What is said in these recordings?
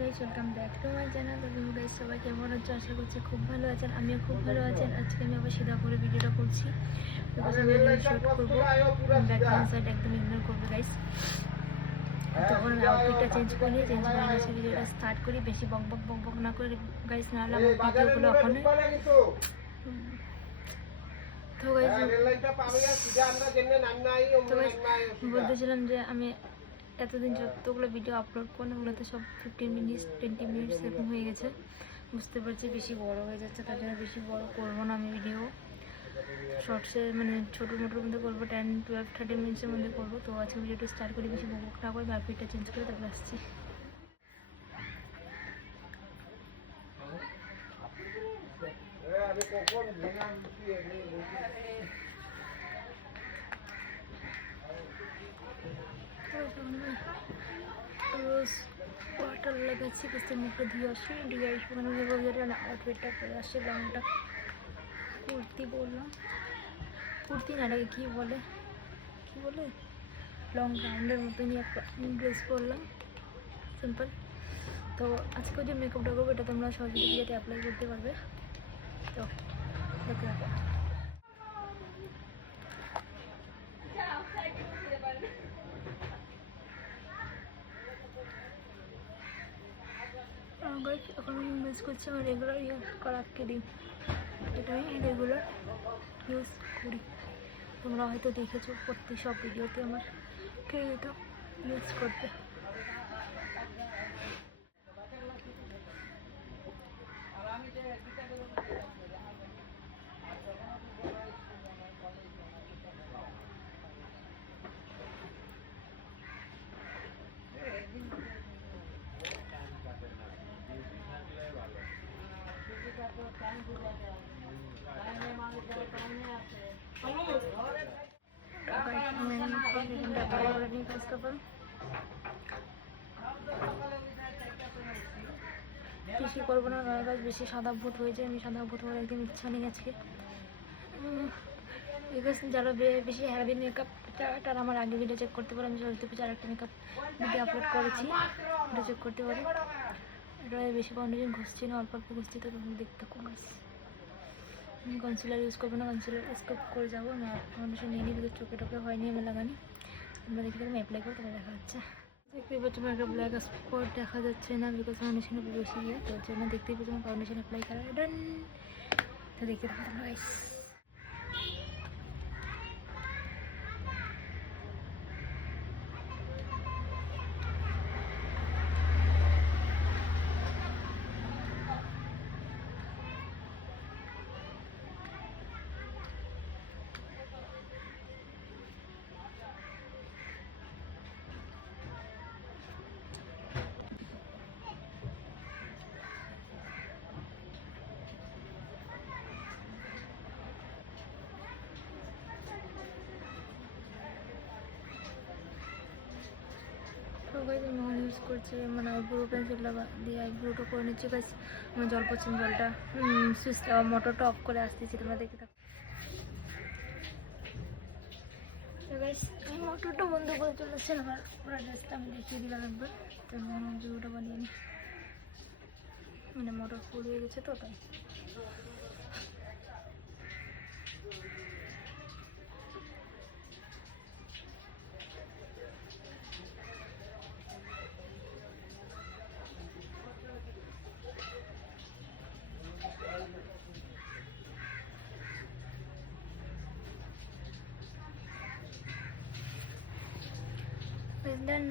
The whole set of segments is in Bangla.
Guys, welcome back to my channel. এবং গাইস, সবাই কেমন আছো? আশা করছি খুব ভালো আছেন। আমিও খুব ভালো আছেন। আজকে আমি আবার সিধা করে ভিডিওটা করছি, বিকজ আমি রিল শুট করবো। ব্যাকগ্রাউন্ড সাইড একদম ইগনোর করবে গাইস। তখন আমি আউটফিটটা চেঞ্জ করে গাইস ভিডিওটা স্টার্ট করি। বেশি বক বক বক বক না করে গাইস, নাহলে আমার ভিডিওগুলো ওখানে তো গাইস বলতেছিলাম যে আমি এতদিন যতগুলো ভিডিও আপলোড করলাম ওগুলো তো সব 15 মিনিট 20 মিনিটস এরকম হয়ে গেছে। বুঝতে পারছি বেশি বড় হয়ে যাচ্ছে, তার জন্য বেশি বড় করবো না আমি ভিডিও। শর্টসের মানে ছোটো মোটোর মধ্যে করবো, 10, 12, 13 মিনিটসের মধ্যে করবো। তো আজকে ভিডিওটা স্টার্ট করি, বেশি বক না করে আউটফিটটা চেঞ্জ করে তারপরে আসছি। রোজ ওয়াটার লাগাচ্ছি, কিছু মুখে দিয়ে আসি, মানে আউটফিটটা পরে আসছি। লংটা কুর্তি বললাম, কুর্তি না এটাকে কী বলে লং গাউন্ডের মতনই একটা ড্রেস পরলাম, সিম্পল। তো আজকে যে মেকআপটা করবো এটা তোমরা সরস্বতী পুজোতে অ্যাপ্লাই করতে পারবে। তো দেখো এখন আমি ইউজ করছি আমার রেগুলার ইউজ করা ক্রিম, যেটা আমি রেগুলার ইউজ করি। তোমরা হয়তো দেখেছো প্রত্যেক সব ভিডিওতে আমার ক্রিমটা ইউজ করতে। বেশি করবো না, নয় গাছ বেশি সাদা ভোট হয়ে যায়। আমি সাদা ভোট হওয়ার একদম ইচ্ছা নেই আজকে। বিকজ যারা বেশি হ্যাভি মেকআপ তারা আমার আগে ভিডিও চেক করতে পারে। আমি সরস্বতী পুজোর একটা মেকআপ ভিডিও আপলোড করেছি, এটা চেক করতে পারে। এটা বেশি ফাউন্ডেশন ঘষছি না, অল্প অল্প ঘষছি, তো তুমি দেখতে থাকো গাছ। আমি কনসিলার ইউজ করবো না, কনসিলার স্কিপ করে যাবো। আমি ফাউন্ডেশন নিয়ে নিই, বিকজ চোখে টোকে হয়নি আমি লাগানি। তোমরা দেখি আমি অ্যাপ্লাই করতে দেখা যাচ্ছে। দেখতেই পাচ্ছ আমার একটা ব্ল্যাক স্পট দেখা যাচ্ছে না, বিকজ ফাউন্ডেশন বেশি ইয়ে, তোর জন্য দেখতেই পাচ্ছ আমার ফাউন্ডেশন অ্যাপ্লাই করা ডান। তো দেখতে পাচ্ছ গাইস, সবাই আমি ইউজ করছি মানে আইব্রো পেন্সিল দিয়ে আইব্রোটা করে নিচ্ছি গাইস। আমার জল পড়ছে, জলটা সুইচটা মোটরটা অফ করে আসতেছি, তোমরা দেখতে থাকো। মোটরটা বন্ধ করে চলেছে, আমার পুরো ড্রেসটা আমি দেখিয়ে দিলাম একবার। তো ভিডিওটা বানিয়ে নিই, মানে মোটর ফুল হয়ে গেছে তো তাই। দেন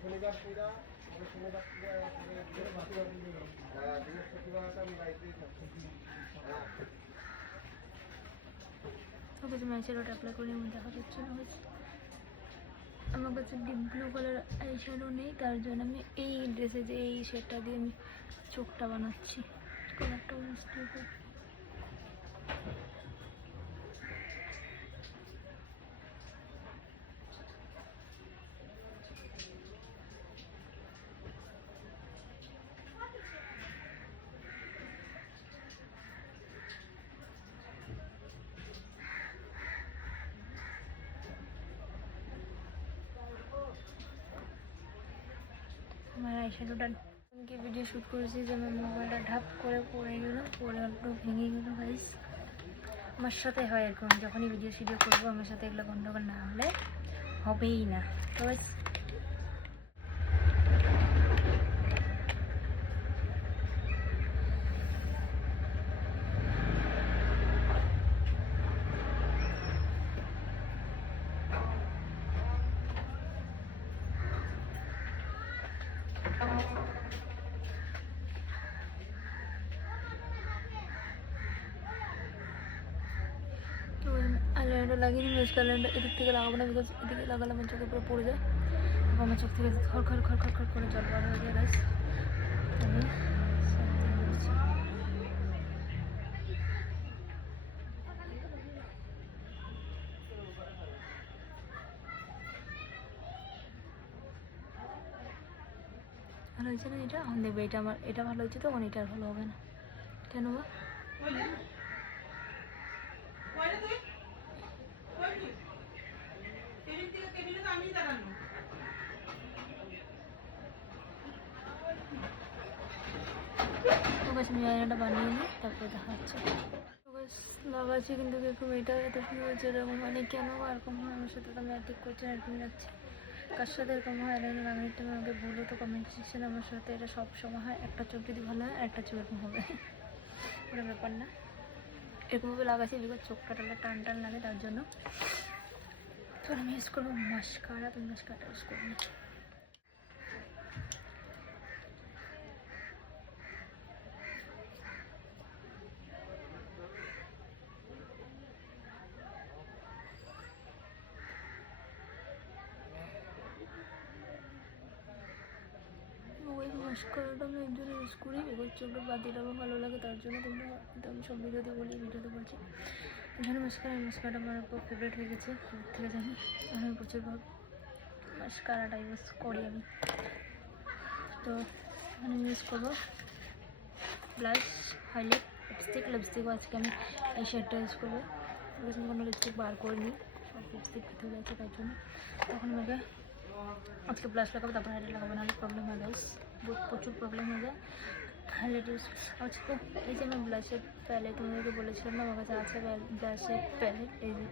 শনিবার পূজা, বৃহস্পতিবার আমি বাড়িতেই থাকি। ওকে, তুমি আইশ্যাডোটা অ্যাপ্লাই করে দেখা যাচ্ছে না হয়েছে। আমার কাছে ডিপ ব্লু কালার আইশ্যাডো নেই, তার জন্য আমি এই ড্রেসে যে এই শেডটা দিয়ে আমি চোখটা বানাচ্ছি। কালারটা মিষ্টি আমার আইশ্যাডো ডান। কি ভিডিও শ্যুট করেছি যে আমার মোবাইলটা ঢাপ করে পড়ে গেল, পড়ে একটু ভেঙে গেল গাইস। আমার সাথে হয় এরকম, যখনই ভিডিও শিডিও করবো আমার সাথে এগুলো গন্ডগোল না হলে হবেই না। তো গাইস আইলাইনারটা লাগিয়ে নিই। আইলাইনারটা এদিক থেকে লাগাবো না, বিকজ এদিকে লাগালে আমার চোখের উপরে পড়ে যায়। তারপর আমার চোখ থেকে খড় খড় খড় খড় খড় করে জল বার হয়ে যায় গাইস। আমি ভালো হয়েছে না এটা? এখন দেখবে এটা আমার, এটা ভালো হয়েছে, তখন এটা আর ভালো হবে না। কেন বা? আমি আয়নাটা বানিয়ে নিই, তারপরে দেখা যাচ্ছে। লাগাচ্ছি কিন্তু দেখুন এটা এত সুন্দর হচ্ছে, এরকম মানে কেন এরকম হয় আমার সাথে? তো আমি আর ঠিক করছি না, এরকমই যাচ্ছে। কার সাথে এরকম হয় আইলাইনার লাগানোর টাইমে আমাকে বলো তো কমেন্ট সেকশনে। আমার সাথে এটা সব সময় হয়, একটা চোখ যদি ভালো হয় একটা চোখ এরকম হবে, কোনো ব্যাপার না। এরকমভাবে লাগাচ্ছি বিকজ চোখটা টান টান লাগে, তার জন্য। তো আমি ইউজ করবো মাস্কারা, তুমি মাস্কারাটা ইউজ করবো না। মাস্কারাটা আমি একজন ইউজ করি বিকজ চোখের বাতিটাও ভালো লাগে, তার জন্য। তোমরা আমি সব ভিডিওতে বলি, ভিডিওতে বলছি এখানে মাস্কারাটা আমার খুব ফেভারিট হয়ে গেছে থেকে জানি। আমি প্রচুর মাস্কারাটা ইউজ করি আমি। তো এখানে ইউজ করবো ব্লাশ, হাইলাইট, লিপস্টিকও আজকে আমি এই শেডটা ইউজ করবো। কোনো লিপস্টিক বার করিনি, সব লিপস্টিক ভিতরে আছে, তাই জন্য। তখন আমাকে আজকে ব্লাশ লাগাবো, তারপর হাইলাইট লাগাবো, নাহলে প্রবলেম হয় গাইস, প্রচুর প্রবলেম হয়ে যায় হাইলাইট ইউজ। আজকে এই যে আমার ব্লাশের প্যালেট, তোমাদেরকে বলেছিলাম না আমার কাছে আছে ব্লাশের প্যালেট। এই যে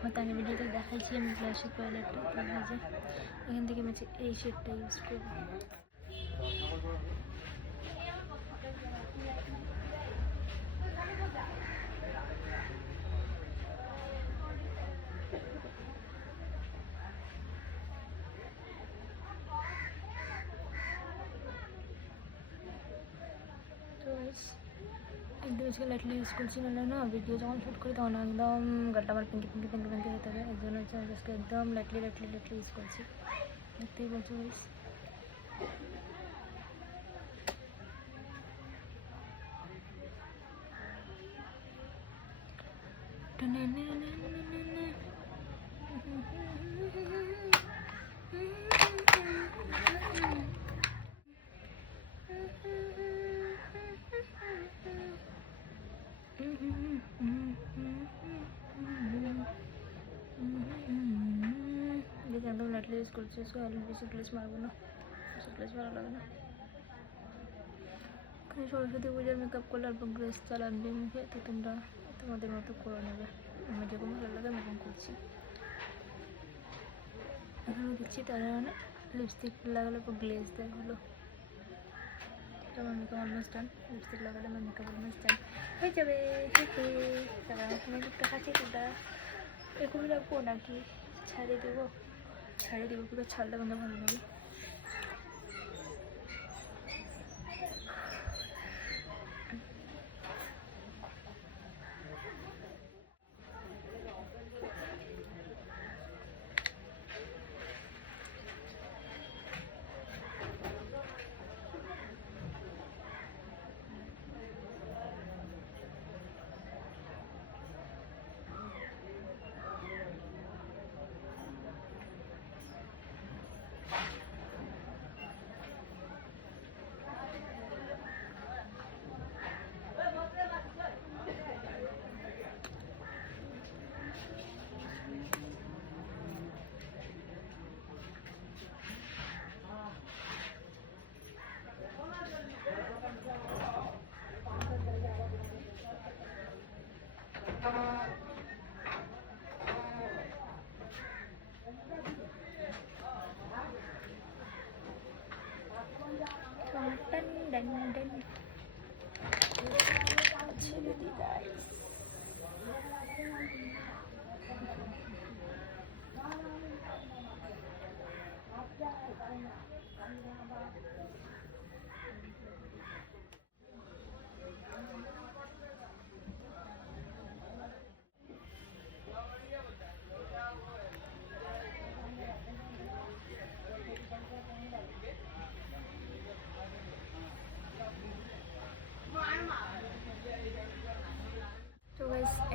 হয়তো আমি ভিডিওতে দেখাইছি আমি ব্লাশের প্যালেটটা, এই যে এখান থেকে আমি এই শেডটা ইউজ করবো। একদম আজকে লাইটলি ইউজ করছি, না ভিডিও যখন শ্যুট করি তখন একদম গালটা আমার পিঙ্কি পিঙ্কি পিঙ্কি পিঙ্কি হতে হবে, এর জন্য হচ্ছে আজকে একদম লাইটলি ইউজ করছি। দেখতেই বলছো গাইস। একদম লাইটলি ইউজ করছি, বেশি গ্লেজ মারবো না, গ্লেজ ভালো লাগে না। সরস্বতী পূজার মেকআপ করলে অল্প গ্লেজ চালাবে মুখে, তো তোমরা তোমাদের মতো করে নেবে। আমার যেরকম ভালো লাগে আমি এরকম করছি। এখানে দিচ্ছি, তারা মানে লিপস্টিক লাগালে পর গ্লেজ দেয় ভালো। আমার মেকআপ অলমোস্ট ডান, লিপস্টিক লাগালে আমার মেকআপ অলমোস্ট ডান হয়ে যাবে। তারা তোমার একটা কাছে তোমরা এরকমই রাখবো নাকি ছাড়িয়ে দেবো? ছাড়িয়ে দেবো, পুরো ছাড়লে আমাদের ভালো লাগে।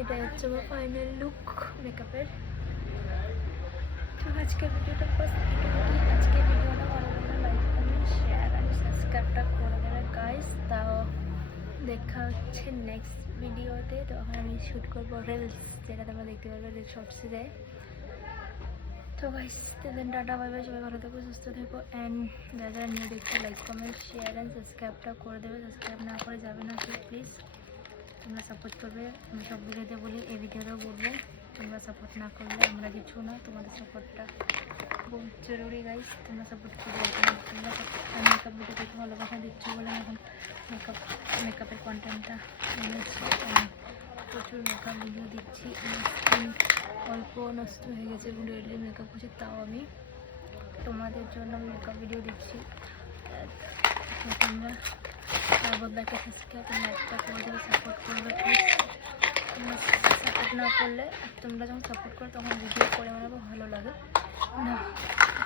এটা হচ্ছে আমার ফাইনাল লুক মেকআপের। তো আজকের ভিডিওটা বাস এটুকুই। আজকের ভিডিওটা ভালো লাগলে লাইক কমেন্ট শেয়ার আর সাবস্ক্রাইবটা করে দেবে গাইস। তাও দেখা হচ্ছে নেক্সট ভিডিওতে। তখন আমি শ্যুট করবো রিলস, যেটা তোমরা দেখতে পারবে রিল শর্টসে যায়। তো guys then tata bye bye, সবাই ভালো থেকো সুস্থ থেকো অ্যান্ড যারা যারা নিয়ে দেখছো লাইক কমেন্ট শেয়ার অ্যান্ড সাবস্ক্রাইবটা করে দেবে। সাবস্ক্রাইব না করে যাবে না কেউ প্লিজ। তোমরা সাপোর্ট করবে, আমি সব ভিডিওতে বলি, এই ভিডিওতেও বলবো। তোমরা সাপোর্ট না করলে আমরা কিছু না, তোমাদের সাপোর্টটা খুব জরুরি গাইস। তোমরা সাপোর্ট করবে, তোমরা মেকআপ ভিডিও দেখে ভালোবাসা দিচ্ছ বলে এখন মেকআপের কন্টেন্টটা এনেছি। প্রচুর মেকআপ ভিডিও দিচ্ছি। অল্প নষ্ট হয়ে গেছে রেডলি মেকআপ করছি, তাও আমি তোমাদের জন্য মেকআপ ভিডিও দিচ্ছি। তোমরা বলবে একটা সাবস্ক্রাইব একটা করে দেবে, সাপোর্ট করবে প্লিজ। তোমরা সাপোর্ট না করলে, তোমরা যখন সাপোর্ট করো তখন ভিডিও করে মানে ভালো লাগে না,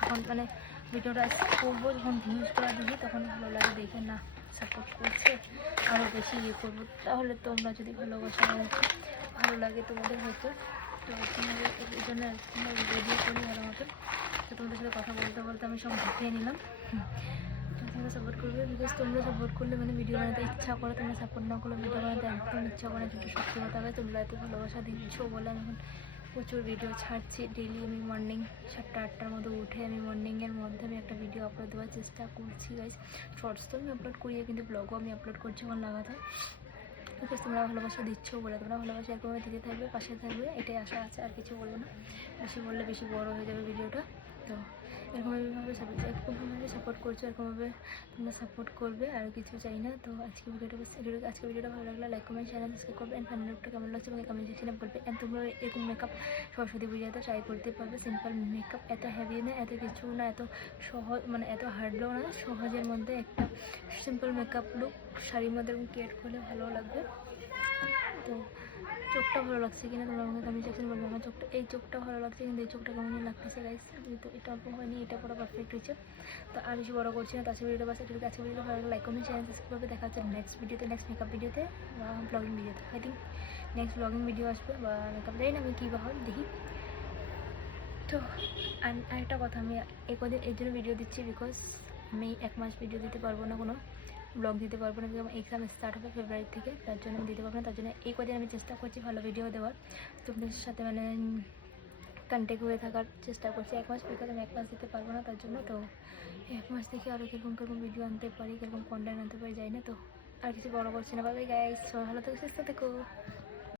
তখন মানে ভিডিওটা করবো যখন ভিউজ করা দেখি তখন ভালো লাগে দেখে, না সাপোর্ট করছে আরও বেশি ইয়ে করবো। তাহলে তোমরা যদি ভালোবাসা ভালো লাগে তোমাদের হয়তো, তো তোমাদের এই জন্য তোমরা ভিডিও করি ভালো মতন। তো তোমাদের সাথে কথা বলতে বলতে আমি সব দেখে নিলাম। তোমরা সাপোর্ট করবে বিকজ তোমরা সাপোর্ট করলে মানে ভিডিও বানাতে ইচ্ছা করে, তোমরা সাপোর্ট না করলে ভিডিও বানাতে একদম ইচ্ছা করে, কিন্তু সত্যি কথা হবে তোমরা এত ভালোবাসা দিচ্ছ বলে আমি এখন প্রচুর ভিডিও ছাড়ছি। ডেলি আমি মর্নিং 7টা-8টার মধ্যে উঠে আমি মর্নিংয়ের মধ্যে আমি একটা ভিডিও আপলোড দেওয়ার চেষ্টা করছি গাইজ। শর্টস তো আমি আপলোড করি, কিন্তু ব্লগও আমি আপলোড করছি আমার লাগাতার। বিকজ তোমরা ভালোবাসা দিচ্ছ বলে, তোমরা ভালোবাসা একভাবে দিতে থাকবে, পাশে থাকবে, এটাই আশা আছে, আর কিছু বলবো না। বেশি বললে বেশি বড় হয়ে যাবে ভিডিওটা। তো এরকমভাবে সাপোর্ট করছো, এরকমভাবে তোমরা সাপোর্ট করবে, আর কিছু চাই না। তো আজকে ভিডিওটা ভালো লাগলে লাইক কমেন্ট শেয়ার সাবস্ক্রাইব করবে অ্যান্ড ফাইনাল লুকটা কেমন লাগছে আমাকে কমেন্ট সেকশনে বলবে। অ্যান্ড তোমরা এরকম মেকআপ সরস্বতী পূজাতে ট্রাই করতে পারবে। সিম্পল মেকআপ, এত হেভি না, এত কিছু না, এত সহজ মানে এত হার্ডও না, সহজের মধ্যে একটা সিম্পল মেকআপ লুক শাড়ির মধ্যে ক্রিয়েট করলে ভালো লাগবে। তো চোখটা ভালো লাগছে কিনা তোমরা আমাকে কমেন্ট সেকশনে বলবে। আমার চোখটা, এই চোখটা ভালো লাগছে, কিন্তু এই চোখটা কেমন লাগতেছে গাইস। তো এটা অল্প হয়নি, এটা পুরো পারফেক্ট হয়েছে। তো আর বেশি বড় করছি না, তো আজকে ভিডিওটা বাস এটুকু। আজকে ভিডিওটা ভালো লাগলে লাইক কমেন্ট শেয়ার সাবস্ক্রাইব করবে। দেখা হচ্ছে নেক্সট ভিডিওতে, নেক্সট মেকআপ ভিডিওতে বা ব্লগিং ভিডিওতে। I think next blogging video আসবে বা মেকআপ, জানি না আমি কী বা হয় দেখি। তো আরেকটা কথা, আমি কদিন এর জন্য ভিডিও দিচ্ছি বিকজ আমি 1 মাস ভিডিও দিতে পারবো না, কোনো ব্লগ দিতে পারবো না, বিকজ এক্সাম স্টার্ট হবে ফেব্রুয়ারি থেকে, তার জন্য আমি দিতে পারবো না। তার জন্য এই কদিন আমি চেষ্টা করছি ভালো ভিডিও দেওয়ার, তোমাদের সাথে মানে কন্ট্যাক্ট হয়ে থাকার চেষ্টা করছি। 1 মাস, বিকজ আমি 1 মাস দিতে পারবো না তার জন্য। তো 1 মাস থেকে আরও কীরকম ভিডিও আনতে পারি, কীরকম কন্টেন্ট আনতে পারি যাই না। তো আর কিছু বড় করছি না, বাই বাই গাইস, সবাই ভালো থেকো সুস্থ থেকো।